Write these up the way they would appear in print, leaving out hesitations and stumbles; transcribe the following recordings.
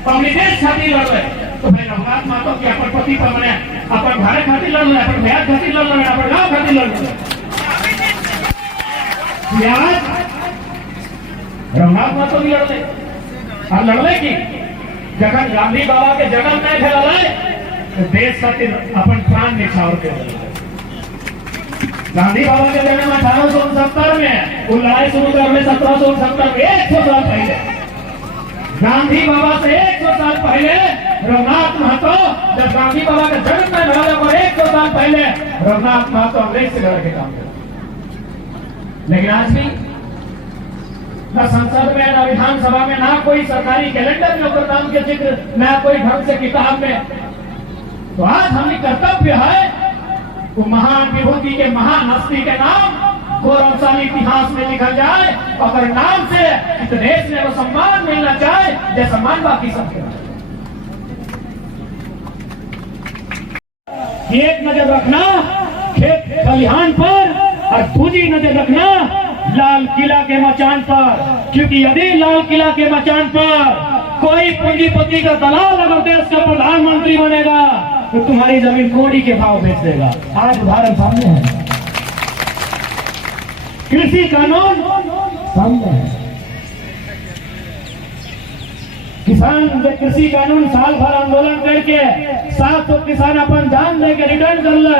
अपनी देश खातिर लड़ रहे तो भाई रघुनाथ महतो की अपन पति पर मने अपन घर खातिर लड़ रहे, अपन भैया खातिर लड़ रहे, अपन गांव खातिर लड़ रहे। रघुनाथ महतो भी लड़ले और लड़ले की जगह गांधी बाबा के जन्म नहीं भेल तो देश खातिर अपन प्राण निछावर के गांधी बाबा के जन्म 1869 में, वो लड़ाई शुरू करने 1769 में 100 साल पहले, गांधी बाबा से 100 साल पहले रघुनाथ महतो, जब गांधी बाबा का जन्म में लड़ा और 100 साल पहले रघुनाथ महतो अंग्रेज से लड़ के काम करते। लेकिन आज भी न संसद में, न विधानसभा में, ना कोई सरकारी कैलेंडर में उनके नाम के जिक्र, न कोई ढंग से किताब में। तो आज हमारी कर्तव्य है वो महान विभूति के महान हस्ती के नाम गौरवशाली इतिहास में लिखा जाए, अगर नाम से इस देश में वो सम्मान मिलना चाहे जैसा सम्मान बाकी सबके। एक नजर रखना खेत खलिहान पर और दूसरी नजर रखना लाल किला के मचान पर, क्योंकि यदि लाल किला के मचान पर कोई पूंजीपति का दलाल अगर देश का प्रधानमंत्री बनेगा तो तुम्हारी जमीन कोड़ी के भाव बेच देगा। आज उदाहरण सामने है, कृषि कानून सामने है। किसान कृषि कानून साल भर आंदोलन करके 700 किसान अपन जान दे के रिटर्न कर ले,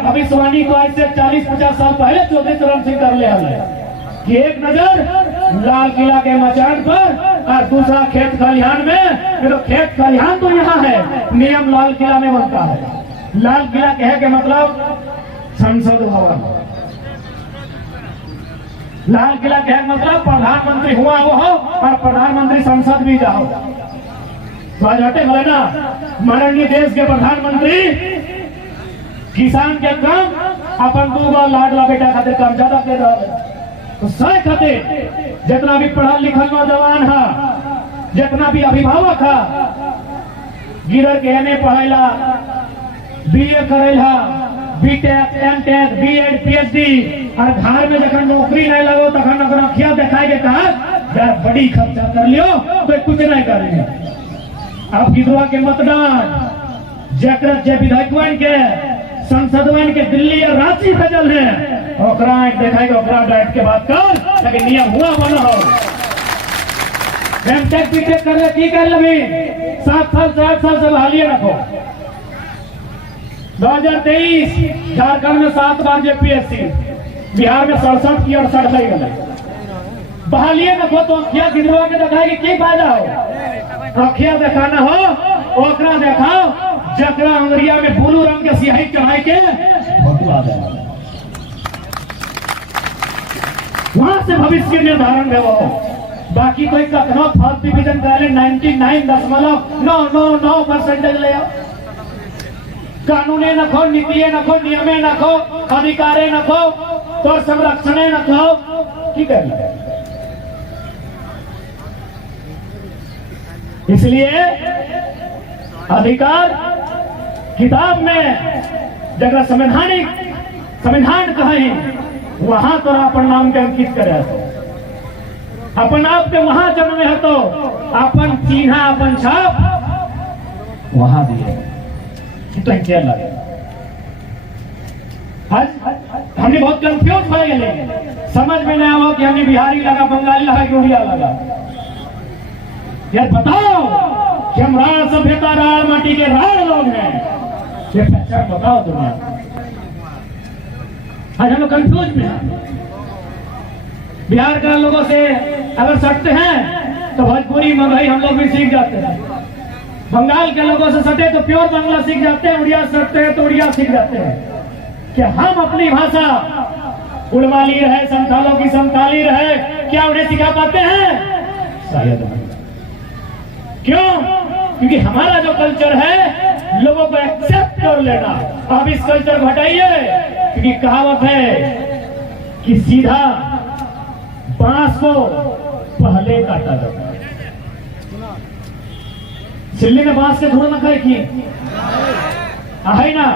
भविष्यवाणी को आज से 40-50 साल पहले चौधरी चरण सिंह कर ले कि एक नजर लाल किला के मचान पर और दूसरा खेत खलिहान में। तो खेत खलिहान तो यहाँ है, नियम लाल किला में बनता है। लाल किला कहे के मतलब संसद भवन, लाल किला कहे मतलब प्रधानमंत्री हुआ वो हो और प्रधानमंत्री संसद भी जाओ। तो आज हटे बोले ना माननीय देश के प्रधानमंत्री किसान के काम अपन 2 लाडला बेटा खातिर काम ज्यादा कर रहा है। तो सही खातिर जितना भी पढ़ा लिखल नौजवान है, जितना भी अभिभावक है, गिरर के एमए पढ़ेला, बीए करेला, बीटेक, एमटेक, बीएड, पीएचडी और घर में जब नौकरी नहीं लगो तखन अगर अखिया दिखाई के कहा यार बड़ी खर्चा कर लियो तो कुछ नहीं करेंगे। अब गिरवा के मतदान जकर जे विधायकवन के संसदवन के दिल्ली और रांची भेजल है ओकरा देखाएगा, ओकरा डाइट के बात कर, लेकिन नियम हुआ बना हो। एमटेक बीटेक कर ले की कर लेबी 7 साल से 8 साल से बहालिए रखो। 2023 झारखंड में 7 बार जेपीएससी, बिहार में 67 की 68 लग गए। बहालिए रखो तो अखिया गिरवा के दिखाएगी की फायदा हो। अखिया दिखाना हो ओकरा देखाओ जकरा अंगरिया में ब्लू रंग के सियाही चढ़ाई के फोटो आ जाए, वहां से भविष्य निर्धारण है वो। बाकी कोई कखनो फर्स्ट डिवीजन करे 99.999% ले आओ। कानूने नखो, नीतिये नखो, नियमे नखो, अधिकारे नखो, तो संरक्षणे नखो की कर। इसलिए अधिकार किताब में जगह संवैधान कहे वहां तो अपन नाम के अंकित करे, अपन आप के वहां जन्मे है तो अपन चिन्ह अपन छाप वहां दिए तो क्या लगे। आज हमने बहुत कंफ्यूज हो गए, समझ में नहीं आवा कि हमने बिहारी लगा, बंगाली लगा कि उड़िया लगा। यार बताओ कि हम राण सभ्यता राण माटी के राण लोग हैं, ये पहचान बताओ दुनिया। आज हम लोग कंफ्यूज में हैं। बिहार के लोगों से अगर सटते हैं तो भोजपुरी मगही हम लोग भी सीख जाते हैं, बंगाल के लोगों से सटे तो प्योर बांग्ला सीख जाते हैं, उड़िया सटते हैं तो उड़िया सीख जाते हैं। कि हम अपनी भाषा उड़वाली रहे, संथालों की संथाली रहे, क्या उन्हें सिखा पाते हैं? शायद नहीं। क्यों? क्योंकि हमारा जो कल्चर है लोगों को एक्सेप्ट कर लेना। अब इस कल्चर को हटाइए, क्योंकि कहावत है कि सीधा बांस को पहले काटा जाता है। सिल्ली में बांस के थोड़ा ना खाए की है ना,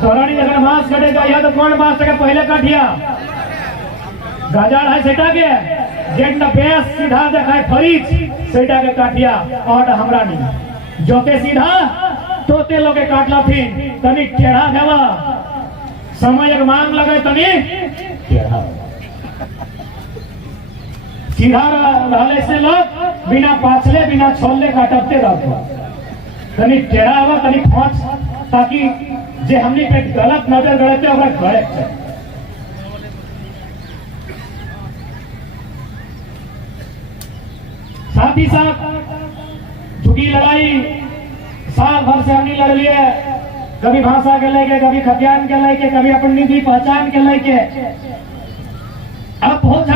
तोरानी अगर बांस कटेगा या तो कौन बांस का पहले काटिया? गाजार है सेटा के जेंडा बेस सीधा देखाय फरीज सेटा के काटिया और हमरा नहीं जोते सीधा तोते लोग के काटला थी तनी टेढ़ा देवा समय एक मांग लगे तनी टेढ़ा सीधा रहले से लोग बिना पाछले बिना छोलले काटते रहते तनी टेढ़ा हुआ तनी खोच ताकि जे हमने पे गलत नजर गड़ते ओकरा गड़े साथ ही साथ झूठी लड़ाई साल भर से हमने लड़ लिए कभी भाषा के लेके कभी खतियान के लेके कभी अपनी भी पहचान के लेके अब बहुत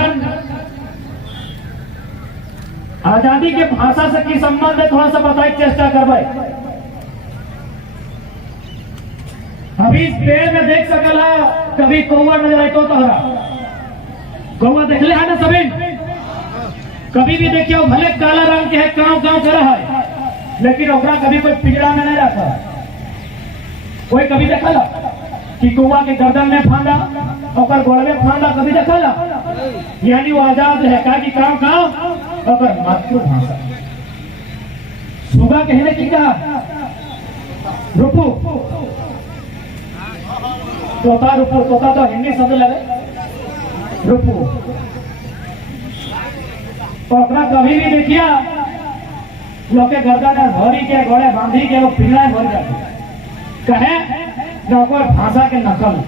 आजादी के भाषा से की संबंध है थोड़ा सा बताए चेष्टा करवाए अभी इस पेड़ में देख सकला कभी कौवा नजर आए तो तोहरा कौवा देख ले है ना सभी कभी भी देखिए भले काला रंग के है गांव गांव कर रहा है लेकिन ओकरा कभी कोई पिंजरा में नहीं रखा कोई कभी देखा कि कौवा के गर्दन में फांदा और गोड़ में फांदा कभी देखा यानी वो आजाद है का कि गांव गांव और मातृभाषा सुगा कहने की कहा रुपू तोता रुपू तोता तो हिंदी शब्द लगे रुपू तो अपना कभी भी देखिया लोग के गर्दन भरी के घोड़े बांधी के वो पिंजरा भर जाते कहे भाषा के नकल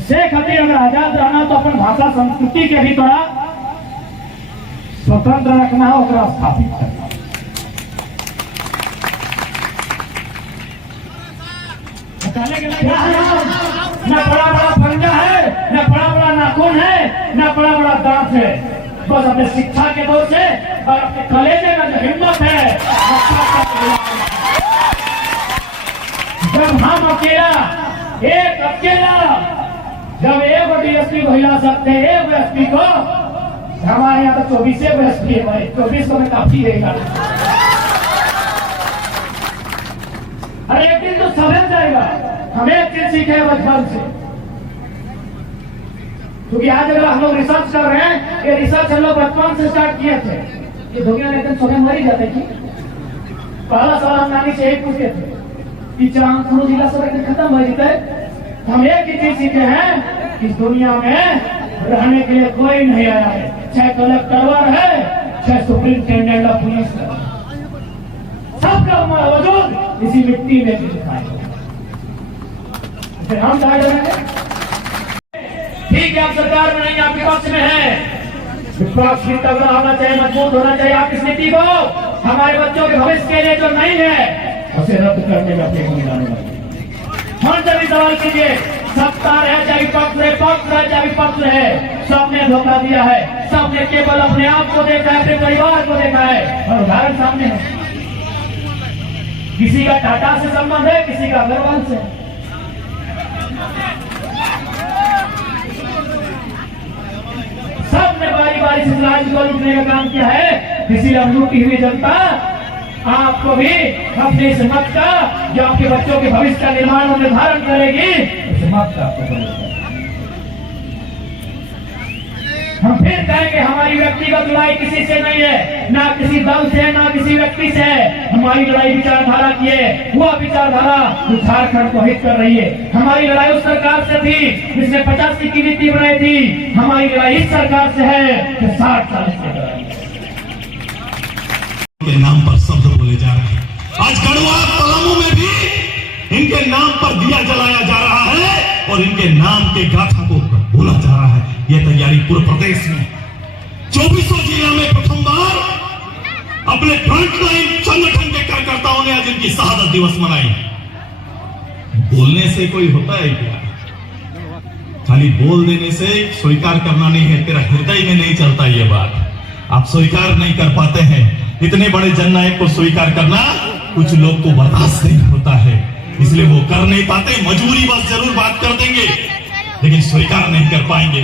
से खातिर अगर आजाद रहना तो अपन भाषा संस्कृति के भी थोड़ा स्वतंत्र रखना है और स्थापित करना न बड़ा बड़ा पंजा है न बड़ा बड़ा नाखून है न बड़ा बड़ा दांत है बस अपने शिक्षा के दौर से और अपने कलेजे में जो हिम्मत है जब हम अकेला जब एक डीएसपी को हिला सकते हैं एक एसपी को हमारे यहाँ तो 24 एसपी है भाई 24 को में काफी रहेगा अरे एक दिन तो समझ जाएगा हमें एक चीज सीखे बचपन से क्योंकि आज अगर हम लोग रिसर्च कर रहे हैं ये रिसर्च हम लोग बचपन से स्टार्ट किए थे ये दुनिया लेकिन सुबह मर ही जाते कि पहला सवाल हम नानी से एक पूछे थे कि चांद शुरू जिला सब खत्म हो जाते हम एक ही चीज सीखे हैं कि इस दुनिया में रहने के लिए कोई नहीं आया है चाहे कलेक्टर है चाहे सुप्रिंटेंडेंट ऑफ पुलिस है सबका वजूद इसी मिट्टी में दिखाई हम चाहे ठीक है आप सरकार में नहीं आप विपक्ष में है विपक्ष भी तगड़ा होना चाहिए मजबूत होना चाहिए आप इस नीति को हमारे बच्चों के भविष्य के लिए जो नहीं है उसे रद्द करने में अपनी भूमिका निभाएंगे हम सभी सवाल कीजिए सत्ता है चाहे पक्ष है पक्ष है चाहे विपक्ष है सबने धोखा दिया है सबने केवल अपने आप को देखा है अपने परिवार को देखा है और उदाहरण सामने है किसी का टाटा से संबंध है किसी का अग्रवाल से सबने बारी बारी से राज्य को लूटने का काम किया है किसी लूटी हुई जनता आपको भी अपने इस मत का जो आपके बच्चों के भविष्य का निर्माण और निर्धारण करेगी उस मत का आपको हम फिर कहेंगे हमारी व्यक्तिगत लड़ाई किसी से नहीं है ना किसी दल से ना किसी व्यक्ति से है हमारी लड़ाई विचारधारा की है वह विचारधारा जो झारखंड को हित कर रही है हमारी लड़ाई उस सरकार से थी जिसने 85 की नीति बनाई थी हमारी लड़ाई इस सरकार से है जो 60 साल के नाम पर शब्द बोले जा रहे हैं आज गढ़वा पलामू में भी इनके नाम पर दिया जलाया जा रहा है और इनके नाम के गाथा को बोला जा रहा है ये तैयारी पूरे प्रदेश में 24 जिला में प्रथम बार अपने फ्रंटलाइन संगठन के कार्यकर्ताओं ने आज इनकी शहादत दिवस मनाई बोलने से कोई होता है क्या खाली बोल देने से स्वीकार करना नहीं है तेरा हृदय में नहीं चलता ये बात आप स्वीकार नहीं कर पाते हैं इतने बड़े जननायक को स्वीकार करना कुछ लोग को बर्दाश्त नहीं होता है इसलिए वो कर नहीं पाते मजबूरी बस जरूर बात कर देंगे लेकिन स्वीकार नहीं कर पाएंगे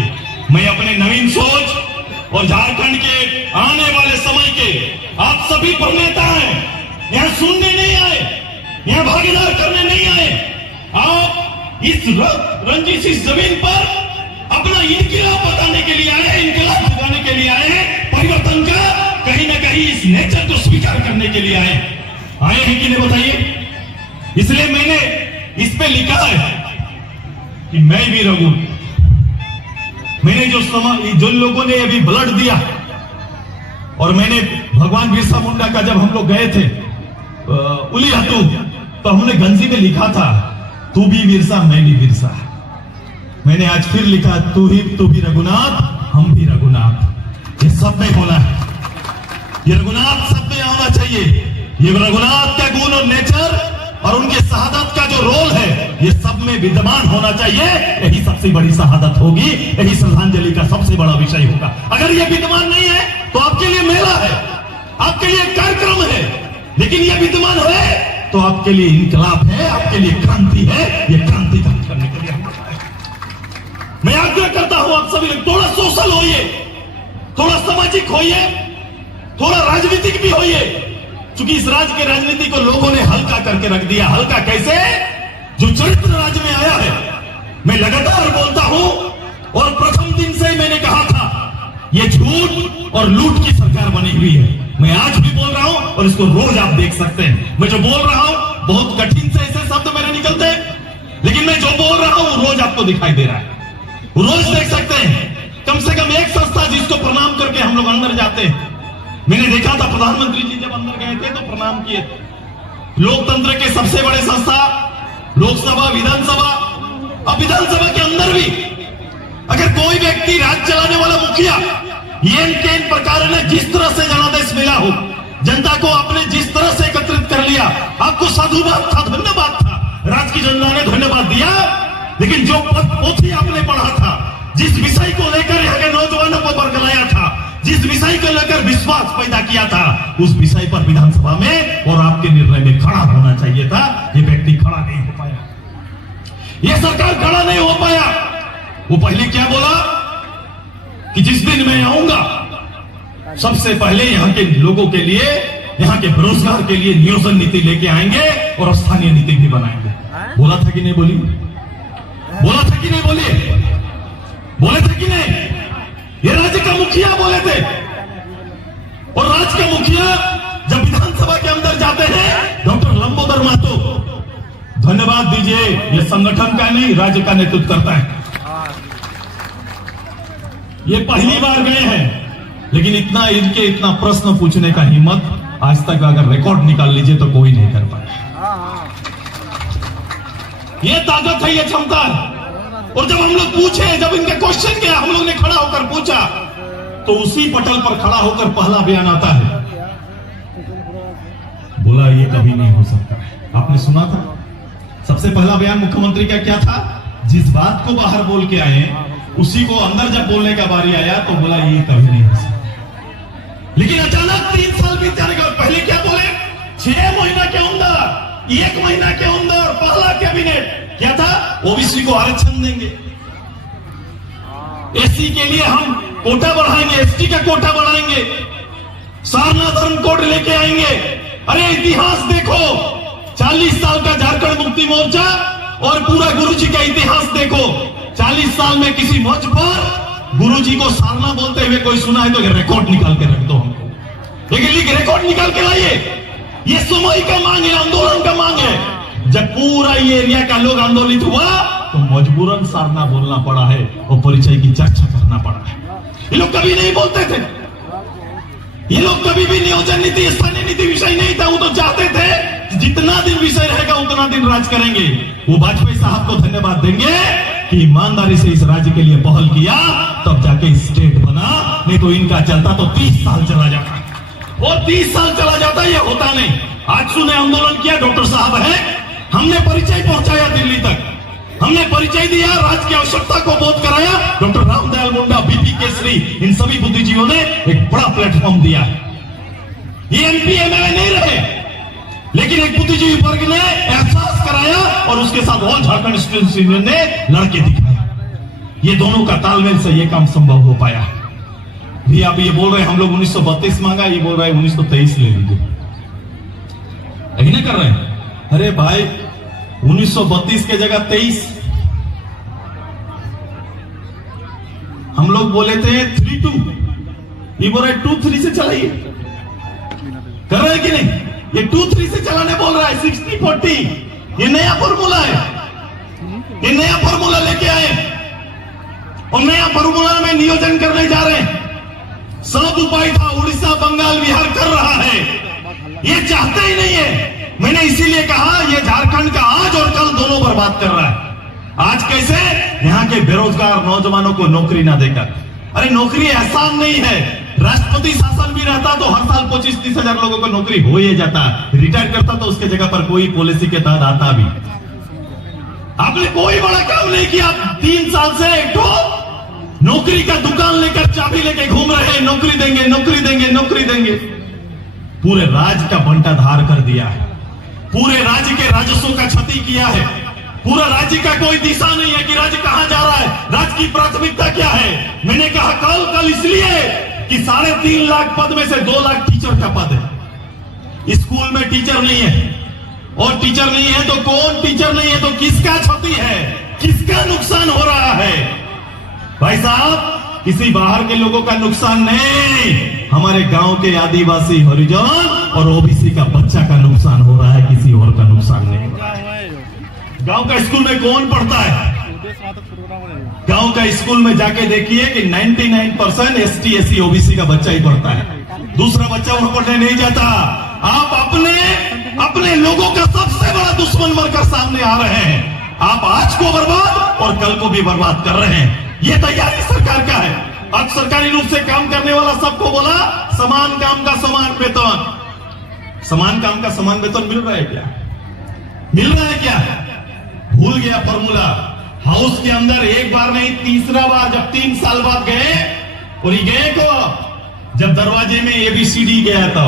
मैं अपने नवीन सोच और झारखंड के आने वाले समय के आप सभी प्रणेता हैं यहाँ सुनने नहीं आए यहाँ भागीदार करने नहीं आए आप इस रंजिश जमीन पर अपना इनकलाब बताने के लिए आए इनकलाब जगाने के लिए आए हैं ही इस नेचर को स्वीकार करने के लिए आए हैं कि नहीं बताइए। इसलिए मैंने इस पे लिखा है कि मैं भी रघु। मैंने जो लोगों ने अभी ब्लड दिया, और मैंने भगवान बिरसा मुंडा का जब हम लोग गए थे उलीहतू, तो हमने गंजी में लिखा था तू भी बिरसा मैं भी बिरसा। मैंने आज फिर लिखा तू भी रघुनाथ हम भी रघुनाथ। ये सब में बोला है, ये रघुनाथ सब में आना चाहिए। ये रघुनाथ का गुण और नेचर और उनके शहादत का जो रोल है ये सब में विद्यमान होना चाहिए। यही सबसे बड़ी शहादत होगी, यही श्रद्धांजलि का सबसे बड़ा विषय होगा। अगर ये विद्यमान नहीं है तो आपके लिए मेला है, आपके लिए कार्यक्रम है, लेकिन ये विद्यमान है तो आपके लिए इनकलाब है, आपके लिए क्रांति है। ये क्रांति करने के लिए हम मैं आग्रह करता हूं आप सभी लोग थोड़ा सोशल होइए, थोड़ा सामाजिक होइए, थोड़ा राजनीतिक भी होइए। क्योंकि इस राज्य के राजनीति को लोगों ने हल्का करके रख दिया। हल्का कैसे? जो चरित्र राज्य में आया है, मैं लगातार बोलता हूं और प्रथम दिन से मैंने कहा था ये झूठ और लूट की सरकार बनी हुई है। मैं आज भी बोल रहा हूं और इसको रोज आप देख सकते हैं। मैं जो बोल रहा हूं बहुत कठिन से ऐसे शब्द मेरे निकलते हैं, लेकिन मैं जो बोल रहा हूं रोज आपको दिखाई दे रहा है, रोज देख सकते हैं। कम से कम एक संस्था जिसको प्रणाम करके हम लोग अंदर जाते हैं। मैंने देखा था प्रधानमंत्री जी जब अंदर गए थे तो प्रणाम किए थे। लोकतंत्र के सबसे बड़े संस्था लोकसभा, विधानसभा, अब विधानसभा के अंदर भी अगर कोई व्यक्ति राज्य चलाने वाला मुखिया ये प्रकार ने जिस तरह से जनादेश मिला हो, जनता को आपने जिस तरह से एकत्रित कर लिया, आपको साधुवाद था, धन्यवाद था, राज्य की जनता ने धन्यवाद दिया। लेकिन जो पोथी आपने पढ़ा था, जिस विषय को लेकर यहाँ के नौजवानों को बरगलाया था, जिस विषय को लेकर विश्वास पैदा किया था, उस विषय पर विधानसभा में और आपके निर्णय में खड़ा होना चाहिए था। ये व्यक्ति खड़ा नहीं हो पाया, ये सरकार खड़ा नहीं हो पाया। वो पहले क्या बोला कि जिस दिन मैं आऊंगा सबसे पहले यहाँ के लोगों के लिए, यहाँ के बेरोजगार के लिए नियोजन नीति लेके आएंगे और स्थानीय नीति भी बनाएंगे। बोला था कि नहीं बोली? बोला था कि नहीं बोलिए? बोले थे कि नहीं? ये राज्य का मुखिया बोले थे। और राज्य का मुखिया जब विधानसभा के अंदर जाते हैं, डॉक्टर लंबोदर महतो, धन्यवाद दीजिए, ये संगठन का नहीं राज्य का नेतृत्व करता है। ये पहली बार गए हैं, लेकिन इतना प्रश्न पूछने का हिम्मत आज तक अगर रिकॉर्ड निकाल लीजिए तो कोई नहीं कर पाया। ये ताकत है, ये क्षमता है। और जब हम लोग पूछे, जब इनका क्वेश्चन किया, हम लोग ने खड़ा होकर पूछा, तो उसी पटल पर खड़ा होकर पहला बयान आता है, बोला ये कभी नहीं हो सकता। आपने सुना था सबसे पहला बयान मुख्यमंत्री का क्या था? जिस बात को बाहर बोल के आए उसी को अंदर जब बोलने का बारी आया तो बोला ये कभी नहीं हो सकता। लेकिन अचानक 3 साल बीत जाने के बाद पहले क्या बोले? 6 महीना के अंदर, 1 महीना के अंदर पहला कैबिनेट क्या था? ओबीसी को आरक्षण देंगे, एससी के लिए हम कोटा बढ़ाएंगे, एसटी का कोटा बढ़ाएंगे, सारना धर्म कोड लेके आएंगे। अरे इतिहास देखो, 40 साल का झारखंड मुक्ति मोर्चा और पूरा गुरुजी का इतिहास देखो। 40 साल में किसी मंच पर गुरुजी को सारना बोलते हुए कोई सुना है तो रिकॉर्ड निकाल के रख दो हमको, लेकिन रिकॉर्ड निकाल के लाइए। ये समय का मांग है, आंदोलन का मांग है। जब पूरा ये एरिया का लोग आंदोलित हुआ तो मजबूरन सारना बोलना पड़ा है और परिचय की चर्चा करना पड़ा है। ये लोग कभी नहीं बोलते थे, ये लोग कभी भी नियोजन नीति, स्थानीय नीति विषय नहीं था। वो तो चाहते थे जितना दिन विषय रहेगा उतना दिन राज करेंगे। वो वाजपेयी साहब को धन्यवाद देंगे कि ईमानदारी से इस राज्य के लिए पहल किया, तब जाके स्टेट बना। नहीं तो इनका चलता तो 30 साल चला जाता, और 30 साल चला जाता, ये होता नहीं। आज सुने आंदोलन किया, डॉक्टर साहब है, हमने परिचय पहुंचाया दिल्ली तक, हमने परिचय दिया, राज्य की आवश्यकता को बोध कराया। डॉक्टर रामदयाल मुंडा, बीपी केसरी, इन सभी बुद्धिजीवियों ने एक बड़ा प्लेटफॉर्म दिया। ये एमपी एमएलए नहीं रहे, लेकिन एक बुद्धिजीवी वर्ग ने एहसास कराया और उसके साथ ऑल झारखंड स्टूडेंट्स यूनियन ने लड़के दिखाया। ये दोनों का तालमेल से ये काम संभव हो पाया। भी आप ये बोल रहे हैं हम लोग 1932 मांगा, ये बोल रहा है 1923 ले लीजिए, यही ना कर रहे हैं? अरे भाई 1932 के जगह 23, हम लोग बोले थे 3-2, ये बोल रहा है 2-3 से चलाइए। कर रहे हैं कि नहीं? ये 2-3 से चलाने बोल रहा है, 60-40, ये नया फॉर्मूला है, ये नया फॉर्मूला लेके आए और नया फॉर्मूला में नियोजन करने जा रहे हैं। सब उपाय था उड़ीसा, बंगाल, बिहार कर रहा है, ये चाहते ही नहीं है। मैंने इसीलिए कहा ये झारखंड का आज और कल दोनों बर्बाद कर रहा है। आज कैसे? यहाँ के बेरोजगार नौजवानों को नौकरी ना देकर। अरे नौकरी एहसान नहीं है, राष्ट्रपति शासन भी रहता तो हर साल 25-30 हजार लोगों को नौकरी हो ही जाता। रिटायर करता तो उसके जगह पर कोई पॉलिसी के तहत आता भी। आपने कोई बड़ा काम नहीं किया। 3 साल से एक तो नौकरी का दुकान लेकर चाबी लेके घूम रहे हैं, नौकरी देंगे, नौकरी देंगे, नौकरी देंगे। पूरे राज्य का बंटाधार कर दिया है, पूरे राज्य के राजस्व का क्षति किया है। पूरा राज्य का कोई दिशा नहीं है कि राज्य कहां जा रहा है, राज्य की प्राथमिकता क्या है। मैंने कहा कल इसलिए कि 3.5 लाख पद में से 2 लाख टीचर का पद है। स्कूल में टीचर नहीं है, और टीचर नहीं है तो कौन टीचर नहीं है तो किसका क्षति है, किसका नुकसान हो रहा है? भाई साहब, किसी बाहर के लोगों का नुकसान नहीं, हमारे गांव के आदिवासी, हरिजन और ओबीसी का बच्चा का नुकसान हो रहा है, किसी और का नुकसान नहीं हो रहा है। गांव का स्कूल में कौन पढ़ता है? गांव का स्कूल में जाके देखिए कि 99% ST SC OBC का बच्चा ही पढ़ता है, दूसरा बच्चा वहां पढ़ने नहीं जाता। आप अपने लोगों का सबसे बड़ा दुश्मन बनकर सामने आ रहे हैं। आप आज को बर्बाद और कल को भी बर्बाद कर रहे हैं। ये तैयारी सरकार का है। अब सरकारी रूप से काम करने वाला सबको बोला समान काम का समान वेतन। समान काम का समान वेतन मिल रहा है क्या? मिल रहा है क्या? भूल गया फॉर्मूला। हाउस के अंदर एक बार नहीं, तीसरा बार जब 3 साल बाद गए, और ये गए को जब दरवाजे में ABCD गया था,